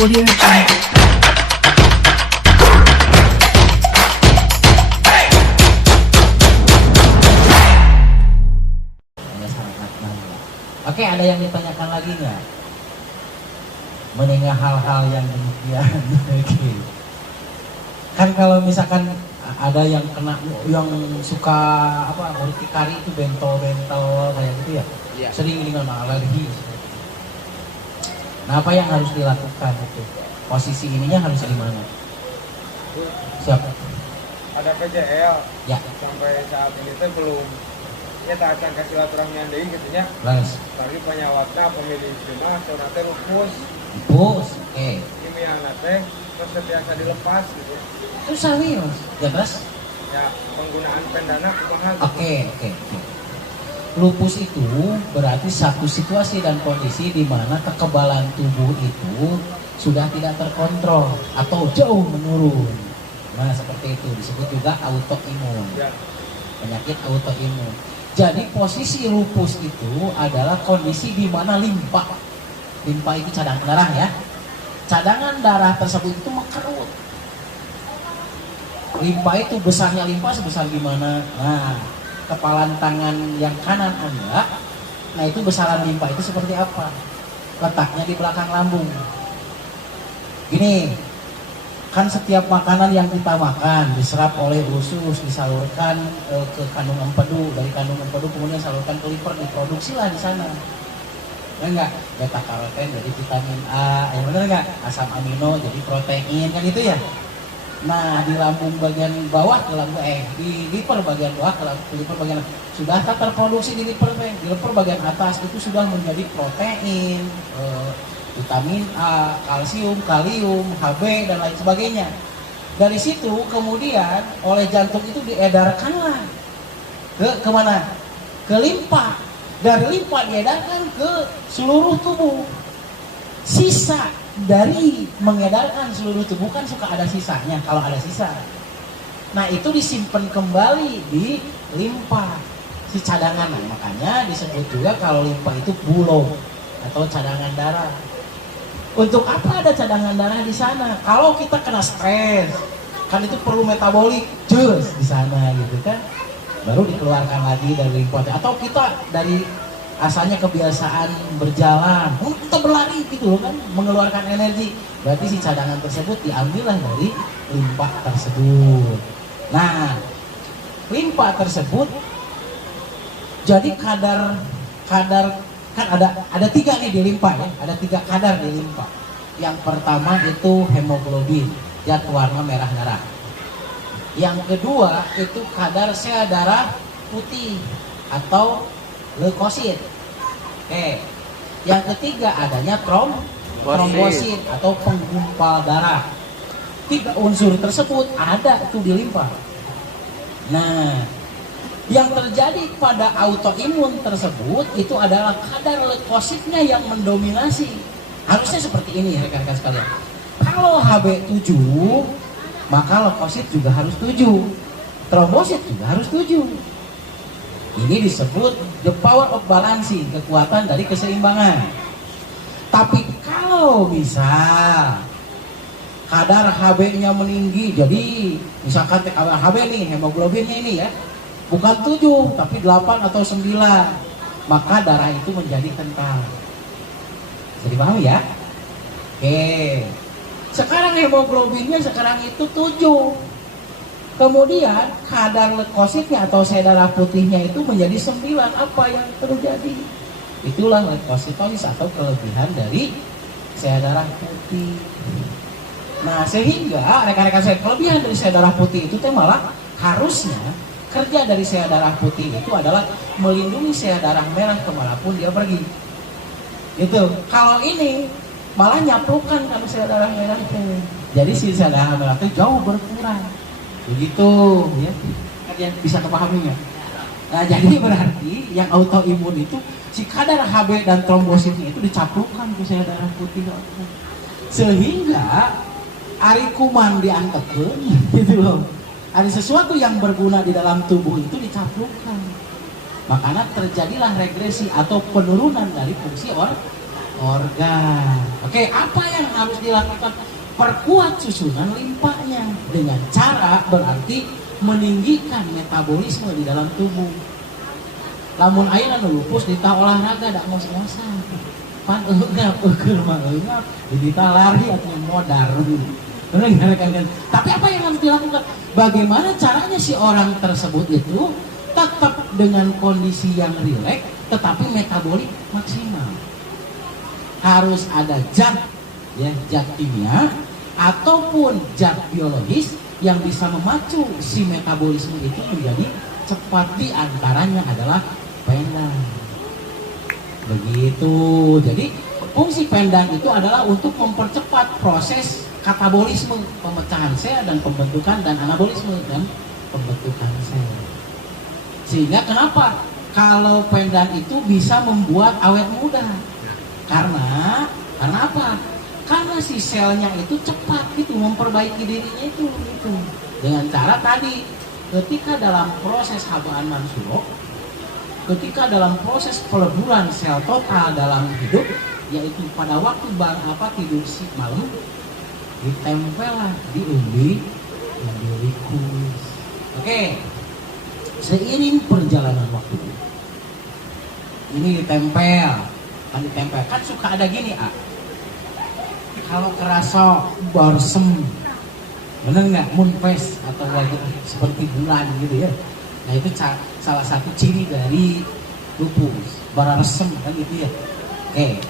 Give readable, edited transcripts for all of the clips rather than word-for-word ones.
Audio Jungle. Oke, ada yang ditanyakan lagi nggak? Meninggal hal-hal yang demikian. Oke. Kan kalau misalkan ada yang kena, yang suka apa, urtikari itu bentol-bentol kayak gitu ya, Iya. sering dengan alergi. Nah, apa yang harus dilakukan itu? Posisi ininya harus di mana? Siap. Ada PJL Ya, sampai saat ini teh belum ya tak akan kasih silaturahmi deui gitu nya. langsung. Tapi penyawatna pemilih rumah atau nanti rupus Bus, oke. kimiana teh terus biasa dilepas gitu. Itu serius, ya terus? Ya penggunaan pendana kumaha gitu. Oke. Lupus itu berarti satu situasi dan kondisi di mana kekebalan tubuh itu sudah tidak terkontrol atau jauh menurun. Nah, seperti itu disebut juga autoimun. Ya. Penyakit autoimun. Jadi posisi lupus itu adalah kondisi di mana limpa itu cadangan darah ya. Cadangan darah tersebut itu mengerut. Limpa itu besarnya limpa sebesar gimana? Nah, kepalan tangan yang kanan Anda, nah itu besaran limpa itu seperti apa? Letaknya di belakang lambung. Gini, kan setiap makanan yang kita makan diserap oleh usus, disalurkan ke kandung empedu, dari kandung empedu kemudian disalurkan ke liver, diproduksilah di sana. Ya enggak? Beta karoten jadi vitamin A, yang benar enggak? Asam amino jadi protein, kan itu ya? Nah, di lambung bagian bawah ke lambung di liver bagian bawah ke liver bagian sudah tak terproduksi di liver bagian atas itu sudah menjadi protein, vitamin A, kalsium, kalium, Hb dan lain sebagainya. Dari situ kemudian oleh jantung itu diedarkanlah ke mana? Ke limpa. Dari limpa diedarkan ke seluruh tubuh. Sisa dari mengedarkan seluruh tubuh kan suka ada sisanya kalau ada sisa. Nah, itu disimpan kembali di limpa si cadangan. Nah, makanya disebut juga kalau limpa itu bulog atau cadangan darah. Untuk apa ada cadangan darah di sana? Kalau kita kena stres, kan itu perlu metabolik, jus di sana gitu kan. Baru dikeluarkan lagi dari limpa. Atau kita dari asalnya kebiasaan berjalan, kita berlari gitu loh kan, mengeluarkan energi. Berarti si cadangan tersebut diambillah dari limpa tersebut. Nah, limpa tersebut jadi kadar kan ada 3 nih di limpa ya, ada 3 kadar di limpa. Yang pertama itu hemoglobin, zat warna merah darah. Yang kedua itu kadar sel darah putih atau leukosit. Oke. Yang ketiga adanya trombosit atau penggumpal darah. 3 unsur tersebut ada tuh di limpa. Nah, yang terjadi pada autoimun tersebut itu adalah kadar leukositnya yang mendominasi. Harusnya seperti ini ya rekan-rekan sekalian. Kalau Hb 7, maka leukosit juga harus 7. Trombosit juga harus 7. Ini disebut the power of balancing, kekuatan dari keseimbangan. Tapi kalau misal kadar Hb-nya meninggi, jadi misalkan Hb nih, hemoglobinnya ini ya, bukan 7, tapi 8 atau 9, maka darah itu menjadi kental. Jadi paham ya? Oke. Sekarang hemoglobinnya sekarang itu 7. Kemudian kadar leukositnya atau sel darah putihnya itu menjadi 9. Apa yang terjadi? Itulah leukositosis atau kelebihan dari sel darah putih. Nah, sehingga rekan-rekan saya, kelebihan dari sel darah putih itu malah harusnya kerja dari sel darah putih itu adalah melindungi sel darah merah kemanapun dia pergi. Gitu. Kalau ini malah nyaplukan sama sel darah merah itu. Jadi si sel darah merah itu jauh berkurang. Begitu, ya. Kalian bisa kepahami ya? Nah, jadi berarti yang autoimun itu si kadar Hb dan trombositnya itu dicaplukkan ke sel darah putih. Sehingga ari kuman diangkatkeun gitu loh. Ada sesuatu yang berguna di dalam tubuh itu dicaplukkan. Makanya terjadilah regresi atau penurunan dari fungsi organ. Oke, apa yang harus dilakukan? Perkuat susunan limpahnya dengan cara berarti meninggikan metabolisme di dalam tubuh. Lamun aya nu lupus dita olahraga da ngos-ngosan. Pan eungap eukeul mah eungap, dita lari atuh modar. Benar kan? Tapi apa yang harus dilakukan? Bagaimana caranya si orang tersebut itu tetap dengan kondisi yang rileks, tetapi metabolik maksimal. Harus ada zat, ya, zat kimia ataupun zat biologis yang bisa memacu si metabolisme itu menjadi cepat. Di antaranya adalah pendang. Begitu. Jadi fungsi pendang itu adalah untuk mempercepat proses katabolisme, pemecahan sel dan pembentukan, dan anabolisme dan pembentukan sel. Sehingga kenapa kalau pendang itu bisa membuat awet muda? Karena apa? Karena si selnya itu cepat gitu memperbaiki dirinya itu gitu. Dengan cara tadi, ketika dalam proses habaan mansuro, ketika dalam proses peleburan sel total dalam hidup, yaitu pada waktu tidur si malam, ditempel lah di umbilikus. Oke, seiring perjalanan waktu ini ditempel kan suka ada gini kalau kerasa barsem, bener nggak, moonface atau wajah seperti bulan gitu ya. Nah itu salah satu ciri dari lupus, bararesem kan gitu ya. Oke,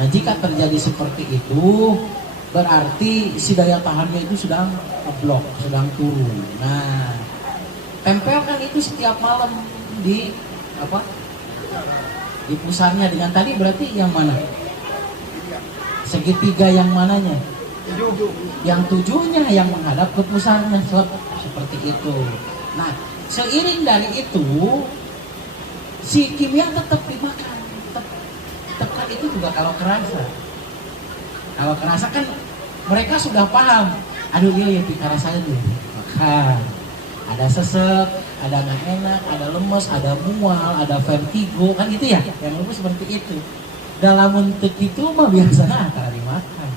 nah jika terjadi seperti itu berarti si daya tahannya itu sedang ngeblok, sedang turun. Nah, tempelkan itu setiap malam di di pusarnya. Dengan tadi berarti yang mana? Segitiga yang mananya? Yang tujuhnya yang menghadap ke pusarnya, seperti itu. Nah, seiring dari itu si kimia tetap dimakan. Tetap itu juga kalau kerasa kan mereka sudah paham. Aduh iya pikara saya dulu. Makan. Ada sesek, ada nggak enak, ada lemes, ada mual, ada vertigo, kan gitu ya? Yang lebih seperti itu. Dalam bentuk itu mah biasanya akan dimakan.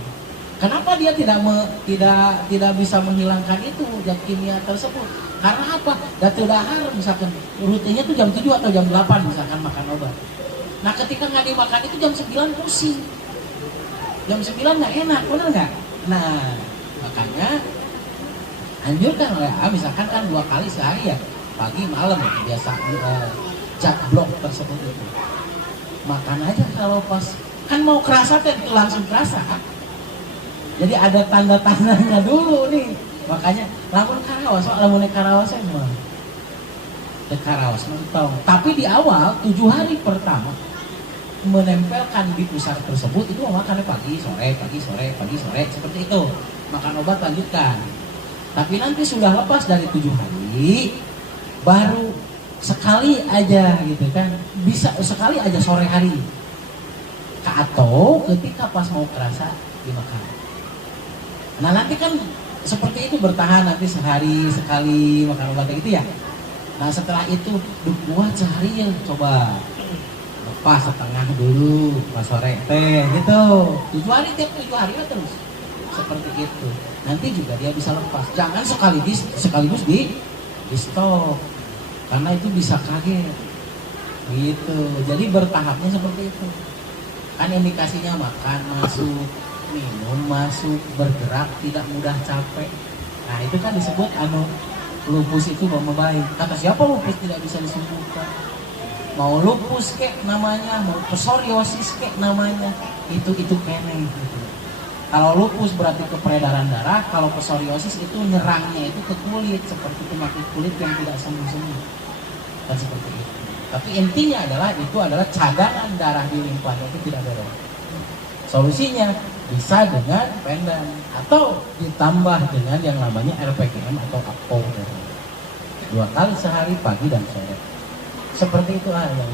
Kenapa dia tidak bisa menghilangkan itu zat kimia tersebut? Karena apa? Datu dahar misalkan rutinnya tuh jam 7 atau jam 8 misalkan makan obat. Nah ketika nggak dimakan itu jam 9 pusing. Jam 9 nggak enak, bener nggak? Nah makanya anjurkan oleh misalkan kan 2 kali sehari ya, pagi malam biasa zat blok tersebut itu. Makan aja kalau pas kan mau kerasa kan itu langsung kerasa kan? Jadi ada tanda-tandanya dulu nih. Makanya lamun karawas emang karawas mentong. Tapi di awal 7 hari pertama menempelkan di pusar tersebut itu makannya pagi sore seperti itu. Makan obat lanjutkan. Tapi nanti sudah lepas dari 7 hari baru sekali aja gitu kan, bisa sekali aja sore hari atau ketika pas mau kerasa dimakan. Nah nanti kan seperti itu bertahan nanti sehari sekali makan obat gitu ya. Nah setelah itu buat sehari ya coba lepas setengah dulu pas sore teh gitu 7 hari tiap 7 hari terus seperti itu. Nanti juga dia bisa lepas. Jangan sekaligus di stop. Karena itu bisa kaget gitu. Jadi bertahapnya seperti itu. Kan indikasinya makan masuk, minum masuk, bergerak, tidak mudah capek. Nah itu kan disebut lupus itu membaik. Kata siapa lupus tidak bisa disembuhkan? Mau lupus kek namanya, mau psoriasis kek namanya, itu kene gitu. Kalau lupus berarti ke peredaran darah, kalau psoriasis itu nyerangnya itu ke kulit, seperti penyakit kulit yang tidak sembuh-sembuh. Dan seperti itu. Tapi intinya itu adalah cadangan darah di limfanya itu tidak beres. Solusinya bisa dengan pendang atau ditambah dengan yang namanya RPGM atau APO. 2 kali sehari pagi dan sore. Seperti itu yang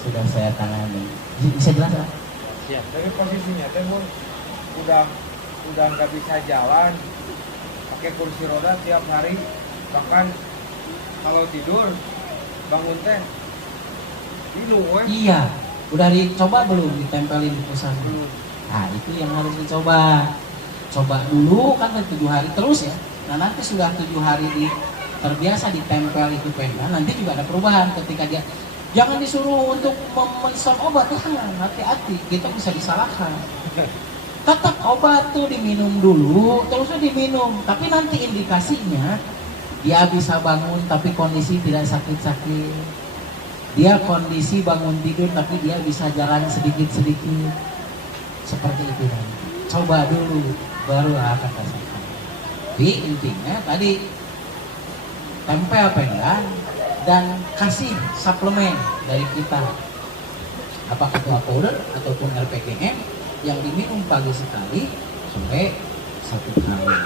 sudah saya tangani. Bisa jelas kan? Ya, dari posisinya udah nggak bisa jalan, pakai kursi roda tiap hari, bahkan kalau tidur bangun teh tidur. Iya, Udah dicoba belum ditempelin di pusat? Nah itu yang harus dicoba. Coba dulu kan 7 hari terus ya. Nah nanti sudah 7 hari terbiasa ditempel itu pena, nanti juga ada perubahan ketika dia. Jangan disuruh untuk men-stop obat, jangan, hati-hati, kita bisa disalahkan. Tetap obat tuh diminum dulu, terusnya diminum, tapi nanti indikasinya dia bisa bangun tapi kondisi tidak sakit-sakit. Dia kondisi bangun tidur tapi dia bisa jalan sedikit-sedikit. Seperti itu kan. Coba dulu baru akan rasakan. Jadi intinya tadi tempel penggan dan kasih suplemen dari kita, apakah itu powder ataupun RPGM yang diminum pagi sekali sampai 1 kali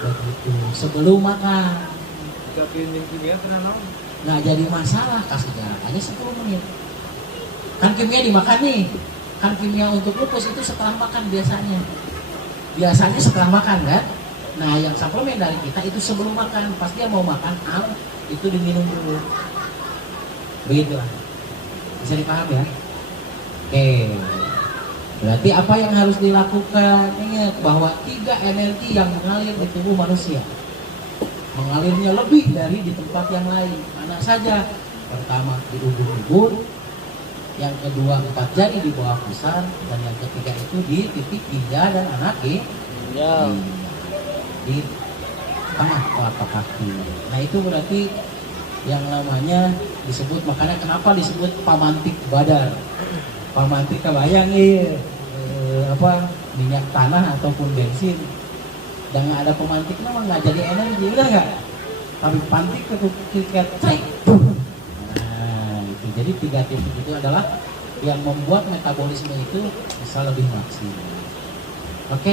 begitu sebelum makan. Tapi minum kimia tenang, Nggak jadi masalah, kasih jarak aja 10 menit. Kan kimia dimakan nih, kan kimia untuk lupus itu setelah makan biasanya setelah makan kan. Nah yang suplemen dari kita itu sebelum makan, pas dia mau makan itu diminum dulu. Begitulah, bisa dipahami ya. Oke, berarti apa yang harus dilakukan? Ingat bahwa 3 energi yang mengalir di tubuh manusia, mengalirnya lebih dari di tempat yang lain. Mana saja? Pertama di ubun-ubun, yang kedua 4 jari di bawah pusar, dan yang ketiga itu di titik ginjal dan anak di tengah telapak kaki. Nah itu berarti yang namanya disebut, makanya kenapa disebut pamantik badar. Pamantik kebayang minyak tanah ataupun bensin. Dan nggak ada pemantik memang nggak jadi energi, udah nggak? Tapi pantik ketika trek. Nah itu jadi 3 titik itu adalah yang membuat metabolisme itu bisa lebih maksimal. Oke.